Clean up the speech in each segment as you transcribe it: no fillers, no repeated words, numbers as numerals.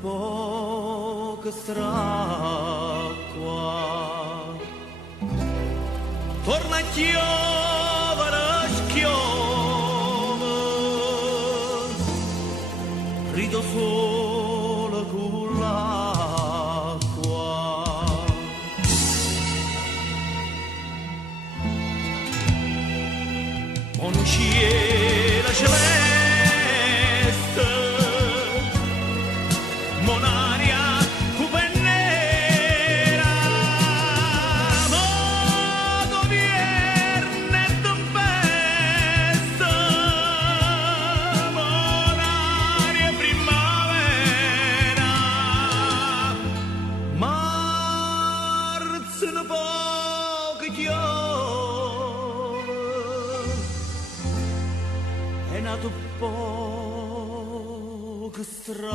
po' che stracqua torna a chiovere schiove rido solo con l'acqua un cielo celeste monaria cupennera modo vierne tempesta monaria primavera marzo ne poche chiove è nato poco stracqua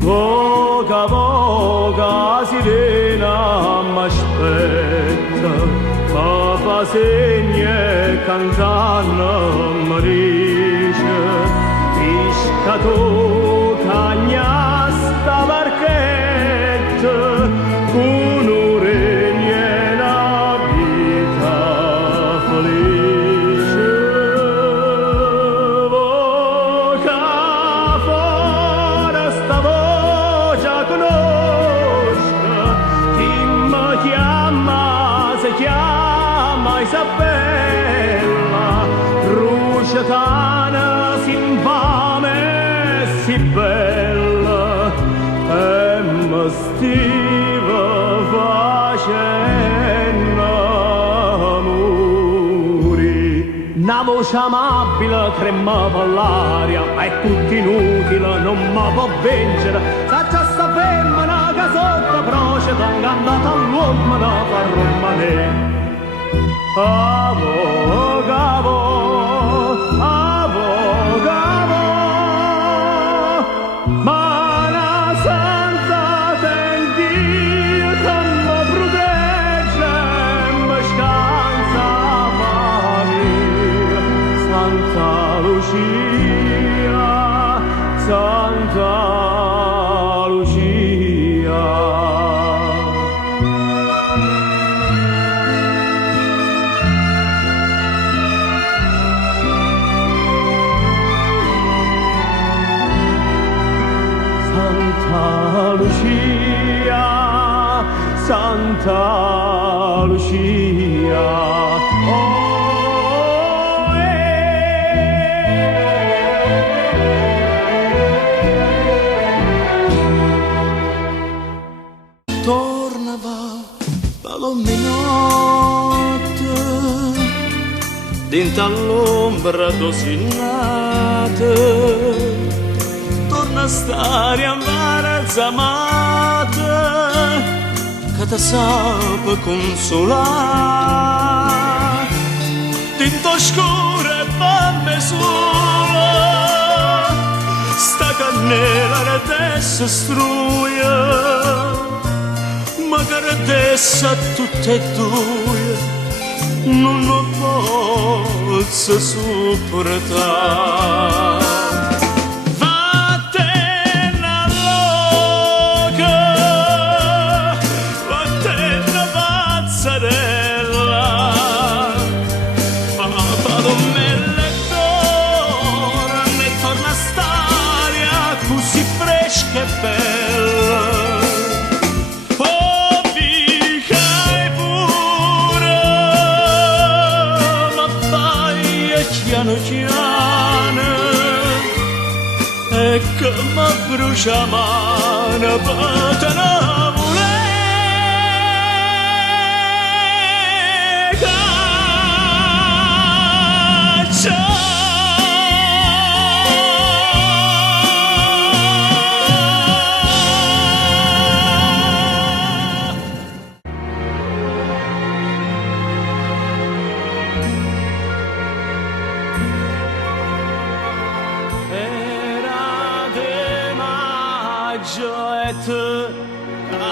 Poca poca sirena m'aspetta, fa segne cantando mi dice, pescato cagnasta barchetta, un'oregna e una vita felice. Poca foresta voce conosce, chi mi chiama si chiama Isabella, rusciatana s'infame si bella e mi stiva facendo amori. Una voce amabile tremava all'aria, ma è tutto inutile, non mi può vincere. Saccia sta femmina che sotto croce t'ha ingannata all'uomo da far rimanere. Avogavo, avogavo, ma una senza Dio che mi protegge e mi scansa Maria, Santa Lucia, Santa Lucia. Santa Lucia, Santa Lucia, oh, tornava palominotte dentro all'ombra dosinate torna a stare a imbarazzamata che ti sape consolare tinto scuro e bambe sola, sta cannella adesso struia, ma che adesso tutte e due non lo posso sopportare. Che bella, oh vigai pure, ma vai piano piano, e che mi brucia mano per te non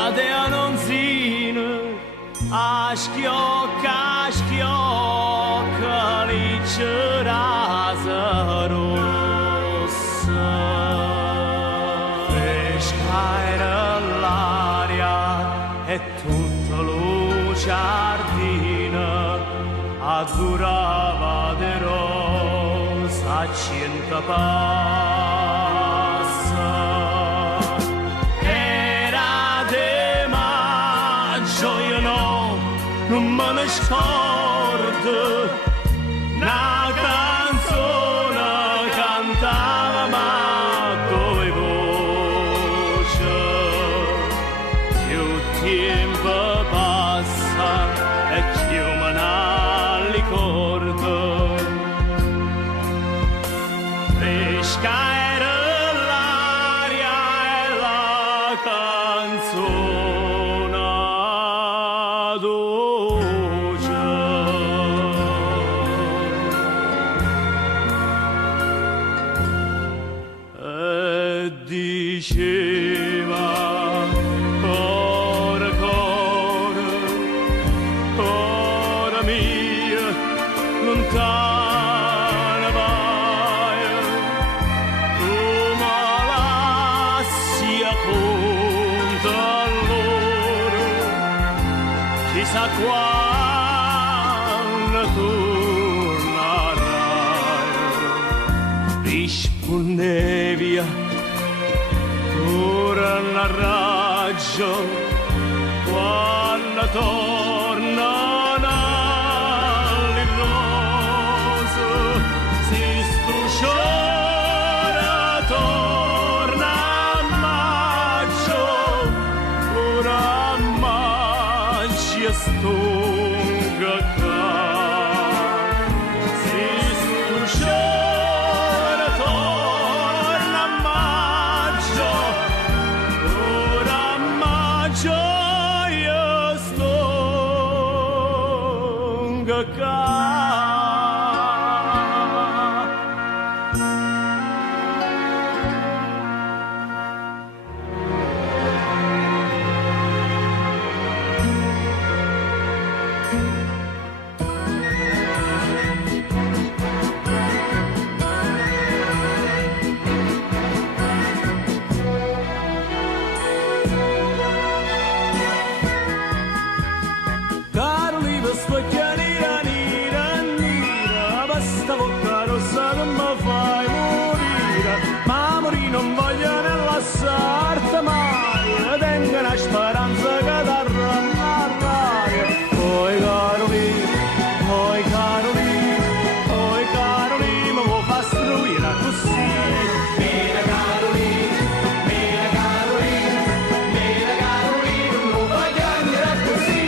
cade annunzino a schiocca lice rasa rossa, fresca era l'aria e tutta luce ardina addurava de rosa cento non me ne scordo, una canzone cantava ma due voci, più tempo passa e più me ne ricordo, fresca era l'aria e la canzone. Diceva ora mia lontana vai, tu me lasci appunto allora, chissà quando tornerai, rispondevi torna a raggio quando tornano le rose, si strusciora torna a maggio, ora a maggio stonga qua, si strusciora torna a maggio, gioia stonga ca. Non voglio nella sorte mai, tengo una speranza che t'arranna l'aria. Poi Carolina, mi vuoi far struire così. Mira Carolina, non voglio andare così.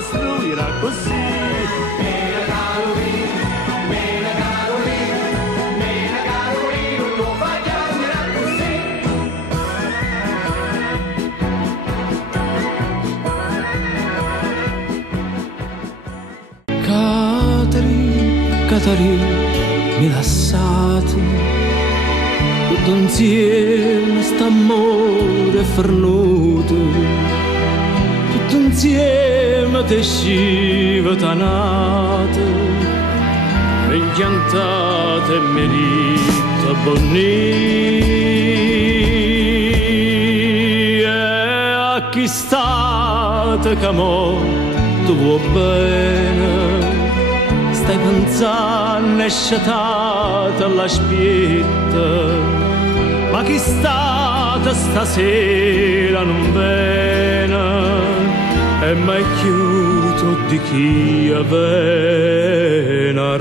costruirà così. Mena Carolina, tu fai chiamerà così. Caterina, mi lasciate tutto insieme st'amore fernuto, tutto insieme te sciva tanate, rinchiantate e merita bonni, e a chi state che mo tu vuoi bene, stai pensando e sciatate alla spietta, ma chi state stasera non viene, e mai chiuso di chi aveva